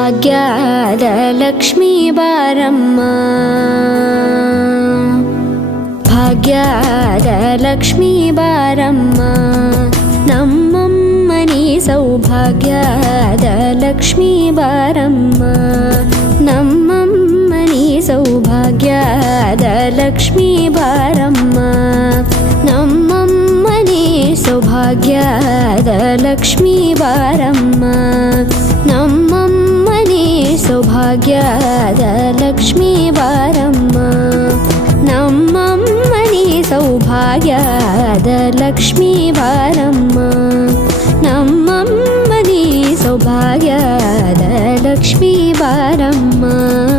ಭಾಗ್ಯದ ಲಕ್ಷ್ಮೀ ಬಾರಮ್ಮ ಭಾಗ್ಯದ ಲಕ್ಷ್ಮೀ ಬಾರಮ್ಮ ನಮ್ಮಮ್ಮನಿ ಸೌಭಾಗ್ಯದ ಲಕ್ಷ್ಮೀ ಬಾರಮ್ಮ ನಮ್ಮಮ್ಮನಿ ಸೌಭಾಗ್ಯದ ಲಕ್ಷ್ಮೀ ಬಾರಮ್ಮ ನಮ್ಮಮ್ಮನಿ ಸೌಭಾಗ್ಯದ ಲಕ್ಷ್ಮೀ ಬಾರಮ್ಮ ನಮ್ಮಮ್ಮನಿ ಸೌಭಾಗ್ಯದ ಲಕ್ಷ್ಮೀ ಬಾರಮ್ಮ ನಮ್ಮಮ್ಮನಿ ಸೌಭಾಗ್ಯದ ಲಕ್ಷ್ಮೀ ಬಾರಮ್ಮ ನಮ್ಮಮ್ಮನಿ ಸೌಭಾಗ್ಯದ ಲಕ್ಷ್ಮೀ ಬಾರಮ್ಮ